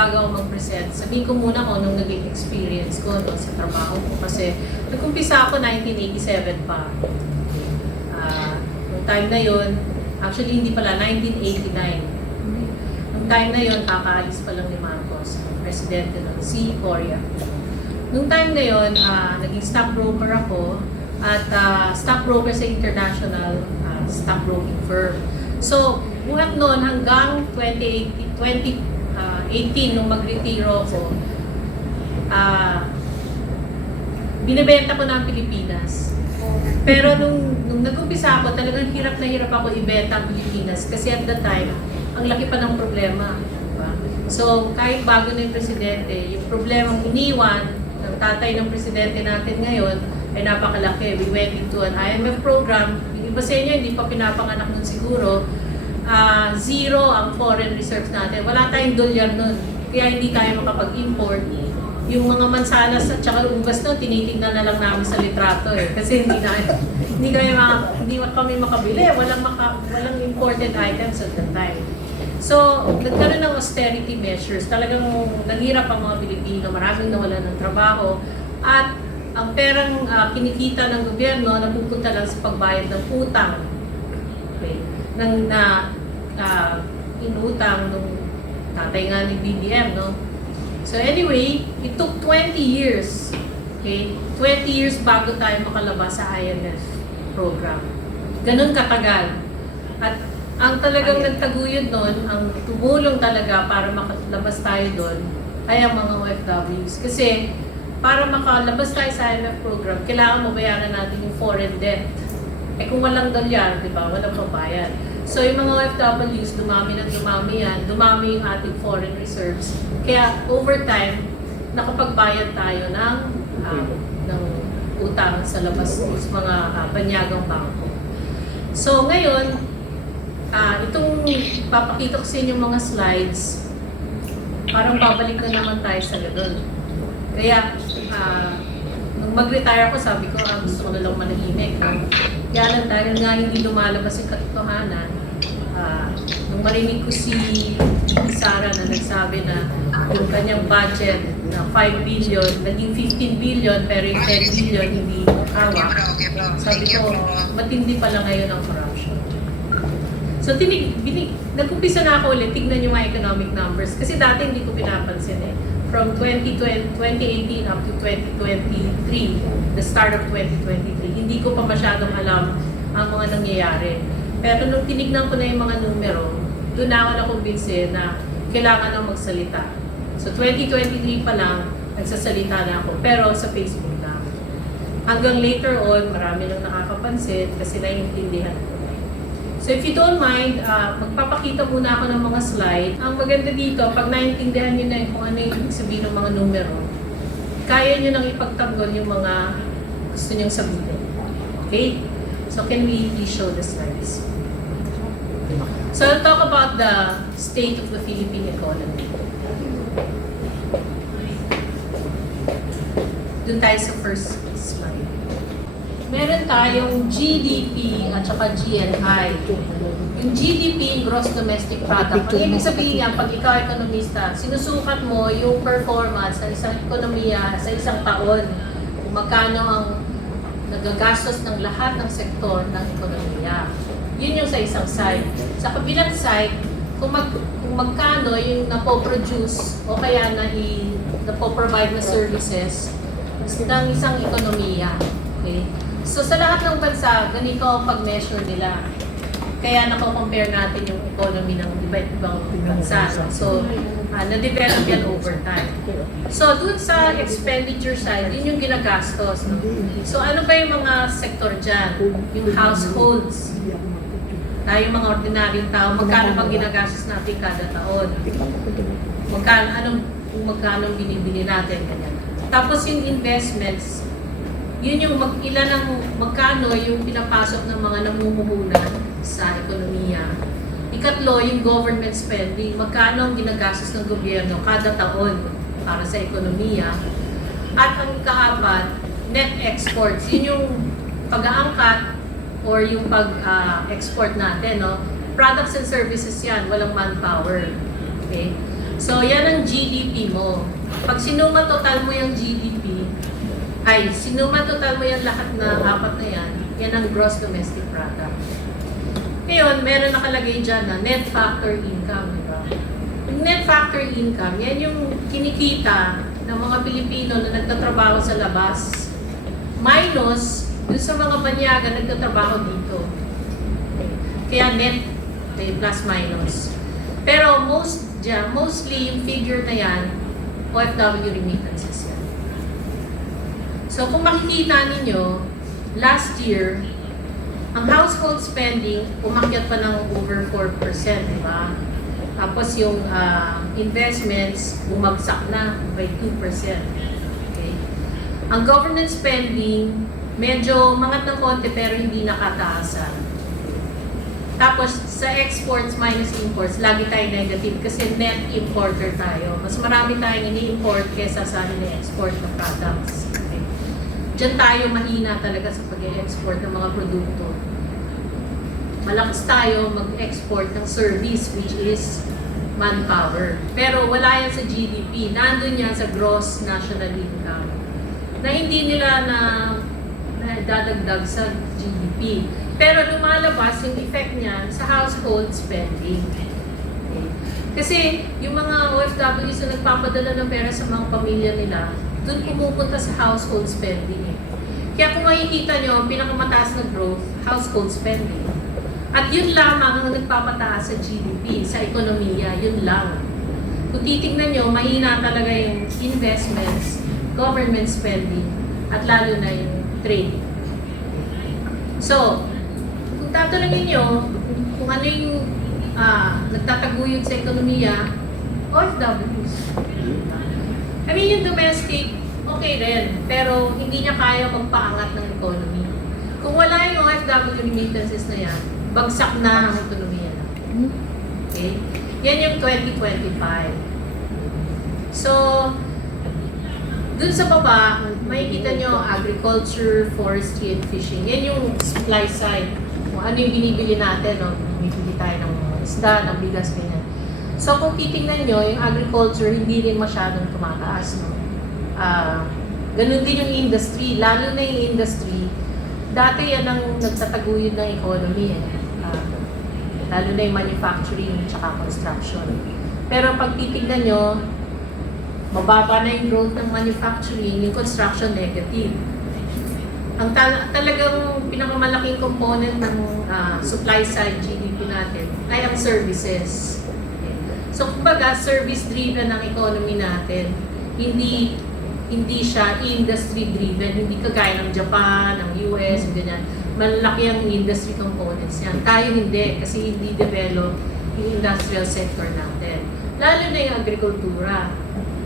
bago ako mag-present, sabihin ko muna kung anong naging experience ko no, sa trabaho ko. Kasi nag-umpisa ako 1987 pa. Noong time na yon, actually hindi pala, 1989. Noong time na yon, kakaalis pa lang ni Marcos, presidente ng si Coria. Noong time na yon, naging stockbroker ako at stockbroker sa international stockbroking firm. So, buhat noon hanggang 2018 nung mag-retiro ako, binibenta ko na ang Pilipinas. Pero nung nag-umpisa ako, talagang hirap na hirap ako ibenta ang Pilipinas kasi at the time, ang laki pa ng problema. Diba? So, kahit bago na yung presidente, yung problemang iniwan ng tatay ng presidente natin ngayon ay napakalaki. We went into an IMF program. Yung iba sa inyo, hindi pa pinapanganak nun siguro. Zero ang foreign reserves natin. Wala tayong dolyar nun. Kaya hindi tayo makapag-import. Yung mga mansanas at saka ubas nun, tinitingnan na lang namin sa litrato eh. Kasi hindi kami makabili. Walang imported items at that time. So, nagkaroon ng austerity measures. Talagang naghirap ang mga Pilipino. Maraming nawalan ng trabaho. At ang perang kinikita ng gobyerno napupunta lang sa pagbayad ng utang. Okay. Inutang nung tatay nga ni BBM, no? So anyway, it took 20 years. Okay? 20 years bago tayo makalabas sa IMF program. Ganun katagal. At ang talagang nagtaguyod nun, ang tumulong talaga para makalabas tayo doon ay ang mga OFWs. Kasi para makalabas tayo sa IMF program, kailangan mabayaran natin yung foreign debt. Eh kung walang dolyar, di ba, walang pabayad. So yung mga OFWs, dumami ng dumami yan, dumami yung ating foreign reserves. Kaya over time, nakapagbayad tayo ng utang sa labas ng mga banyagang bangko. So ngayon, itong papakita ko sa inyo mga slides, parang babalik na naman tayo sa gadol. Kaya, nung mag-retire ako, sabi ko, gusto ko na lang manahimik. Kaya lang dahil nga hindi lumalabas yung katotohanan, nung marinig ko si Sara na nagsabi na yung kanyang budget na 5 billion, naging 15 billion, pero yung 10 billion hindi hawak. Sabi ko, matindi pala ngayon ang corruption. So, nag-umpisa na ako ulit, tignan yung mga economic numbers. Kasi dati hindi ko pinapansin eh. From 2018 up to 2023, the start of 2023, hindi ko pa masyadong alam ang mga nangyayari. Pero nung tinignan ko na yung mga numero, doon na ako nakumbinse na kailangan na magsalita. So 2023 pa lang, nagsasalita na ako, pero sa Facebook na. Hanggang later on, marami nang nakakapansin kasi naiintindihan ko. So if you don't mind, magpapakita muna ako ng mga slide. Ang maganda dito, pag naiintindihan nyo na kung ano yung sabihin ng mga numero, kaya nyo nang ipagtanggol yung mga gusto nyong sabihin. Okay? So can we please show the slides? So I'll talk about the state of the Philippine economy. Doon tayo sa first slide. Meron tayong GDP at saka GNI. Yung GDP, Gross Domestic Product, ang ibig sabihin niya, pag ikaw ekonomista, sinusukat mo yung performance sa isang ekonomiya sa isang taon. Kung magkano ang nagagastos ng lahat ng sektor ng ekonomiya. Yun yung sa isang side. Sa kabilang side, kung magkano yung napoproduce o kaya napoprovide na services ng isang ekonomiya. Okay? So sa lahat ng bansa, ganito ang pag-measure nila. Kaya nako-compare natin yung economy ng iba't ibang bansa. So, na-develop yan over time. So, dun sa expenditure side, yun yung ginagastos. No? So, ano ba yung mga sektor dyan? Yung households. Tayo mga ordinaryong tao, magkano bang ginagastos natin kada taon? Magkano binibili natin? Ganyan. Tapos yung investments, yun yung magkano yung pinapasok ng mga namumuhunan sa ekonomiya. Ikatlo, yung government spending, magkano ang ginagastos ng gobyerno kada taon para sa ekonomiya. At ang ikaapat, net exports, yun yung pag-aangkat or yung pag-export natin, no? Products and services yan, walang manpower. Okay? So, yan ang GDP mo. Pag sinuma total mo yung GDP, sinuma total mo yung lahat na apat na yan ang gross domestic product. Ngayon, meron nakalagay dyan na net factor income, di ba? Yung net factor income, yan yung kinikita ng mga Pilipino na nagtatrabaho sa labas, minus dun sa mga banyaga nagtatrabaho dito. Kaya net, may plus minus. Pero mostly yung figure na yan, OFW remittances yan. So kung makikita ninyo, last year, ang household spending, umakyat pa ng over 4%, di ba? Tapos yung investments, bumagsak na by 2%. Okay? Ang government spending, medyo mangat ng konti pero hindi nakataasan. Tapos sa exports minus imports, lagi tayo negative kasi net importer tayo. Mas marami tayong ini-import kesa sa ini-export na products. Okay? Diyan tayo mahina talaga sa pag-export ng mga produkto. Malakas tayo mag-export ng service which is manpower. Pero wala yan sa GDP. Nandun yan sa gross national income. Na hindi nila na dadagdag sa GDP. Pero lumalabas yung effect niyan sa household spending. Okay. Kasi yung mga OFWs na nagpapadala ng pera sa mga pamilya nila, doon pumupunta sa household spending. Kaya kung makikita nyo, ang pinakamataas na growth, household spending. At yun lamang ang nagpapataas sa GDP, sa ekonomiya, yun lang. Kung titignan nyo, mahina talaga yung investments, government spending, at lalo na yung trade. So, kung tatanungin nyo kung ano yung nagtataguyod sa ekonomiya, OFWs. I mean, yung domestic, okay rin, pero hindi niya kaya magpaangat ng economy. Kung wala yung OFW remittances na yan, bagsak na ang ekonomiya natin. Okay? Yan yung 2025. So, dun sa baba, makikita nyo agriculture, forestry, and fishing. Yan yung supply side. Kung ano yung binibili natin, no? Bibili tayo ng isda, ng bigas, ganyan. So, kung titingnan nyo, yung agriculture, hindi rin masyadong tumataas. No? Ganun din yung industry. Lalo na yung industry, dati yan ang nagtataguyod ng economy. Lalo na yung manufacturing at construction. Pero pag titignan nyo, mababa na yung growth ng manufacturing, yung construction negative. Ang talagang pinakamalaking component ng supply side GDP natin ay ang services. Okay. So kumbaga, service-driven ang economy natin. Hindi siya industry-driven, hindi kagaya ng Japan, ng US, ganyan. Malaki ang industry components yan. Tayo hindi, kasi hindi develop yung industrial sector natin. Lalo na yung agrikultura.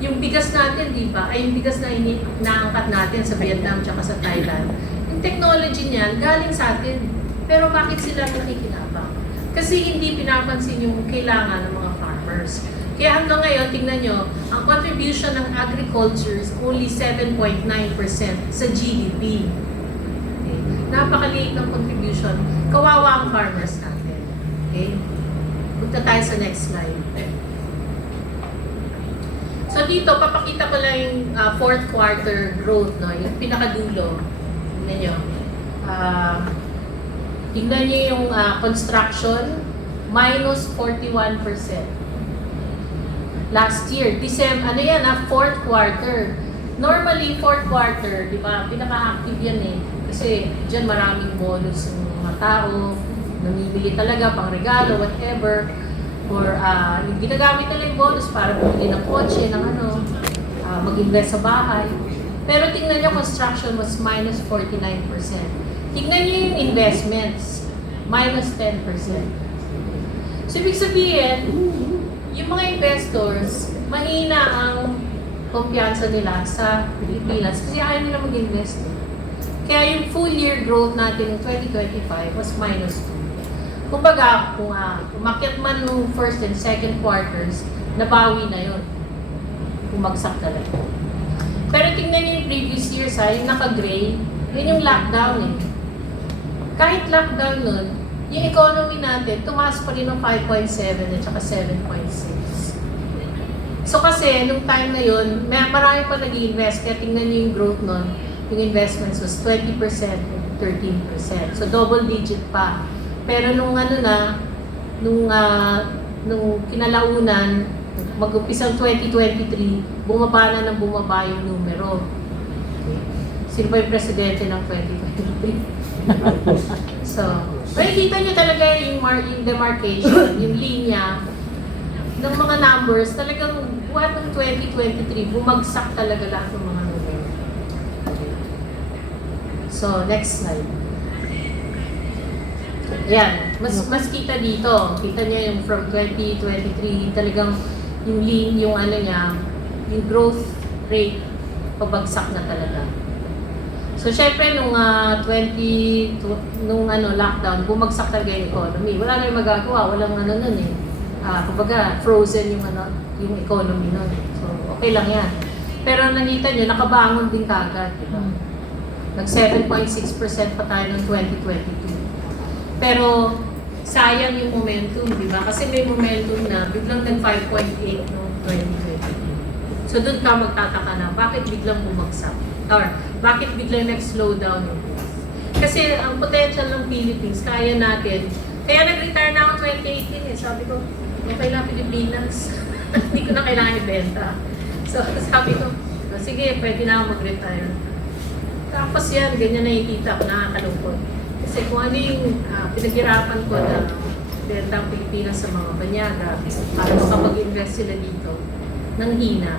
Yung bigas natin, di ba, ay yung bigas na inaangkat natin sa Vietnam at sa Thailand. Yung technology niyan, galing sa atin. Pero bakit sila nakikinabang? Kasi hindi pinapansin yung kailangan ng mga farmers. Kaya hanggang ngayon, tingnan nyo, ang contribution ng agriculture is only 7.9% sa GDP. Okay? Napakaliit ng contribution. Kawawa ang farmers natin. Okay? Punta tayo sa next slide. So dito, papakita ko lang yung fourth quarter growth, no? Yung pinakadulo. Tingnan nyo. Tingnan nyo yung construction, minus 41%. Last year, December, fourth quarter. Normally, fourth quarter, di ba, pinaka-active yan eh. Kasi dyan maraming bonus ng mga tao, namimili talaga, pang regalo, whatever. Or yung ginagamit nila yung bonus para bumili ng kotse, ng mag-invest sa bahay. Pero tingnan nyo, construction was minus 49%. Tingnan nyo yung investments, minus 10%. So, ibig sabihin, yung mga investors, mahina ang kumpiyansa nila sa Pilipinas kasi ayaw nila mag-invest. Kaya yung full year growth natin in 2025 was minus 2. Kumbaga, kung umakyat man nung first and second quarters, nabawi na yun. Bumagsak talaga. Pero tingnan nyo yung previous years, yung naka-gray, yun yung lockdown eh. Kahit lockdown nun, yung economy natin, tumaas pa rin ng 5.7 at saka 7.6. So kasi, nung time na yun, marami pa nag-i-invest. Kaya tingnan nyo yung growth nun. Yung investments was 20% and 13%. So double digit pa. Pero nung ano na, nung kinalaunan, mag-umpisang 2023, bumaba na ng bumaba yung numero. Sino ba yung presidente ng 2023? So, makikita nyo talaga yung demarcation, yung linya ng mga numbers, talagang buwan ng 2023, bumagsak talaga lahat ng mga numero. So, next slide. Yan, mas kita dito. Kita niyo yung from 2023, talagang yung ano niya, yung growth rate, pabagsak na talaga. So, syempre, nung lockdown, bumagsak talaga yung economy. Wala na yung magagawa, walang ano nun eh. Kumbaga, frozen yung economy nun. So, okay lang yan. Pero nakita nyo, nakabangon din kagad, di ba? Nag 7.6% pa tayo ng 2022. Pero, sayang yung momentum, di ba? Kasi may momentum na, biglang nag 5.8 noong 2022. So, doon ka magtataka na, bakit biglang bumagsak? Or, bakit biglang nag-slow down yung growth? Kasi, ang potential ng Philippines, kaya natin. Kaya nag-retire na ako 2018 eh. Sabi ko, okay lang Pilipinas. Hindi ko na kailangan ibenta. So, sabi ko, sige, pwede na ako mag-retire. Tapos yan, ganyan na nakikita ko, nakakalungkot. Kasi kung ano yung pinaghirapan ko na benta ang Pilipinas sa mga banyaga para makapag-invest sila dito, nang hina.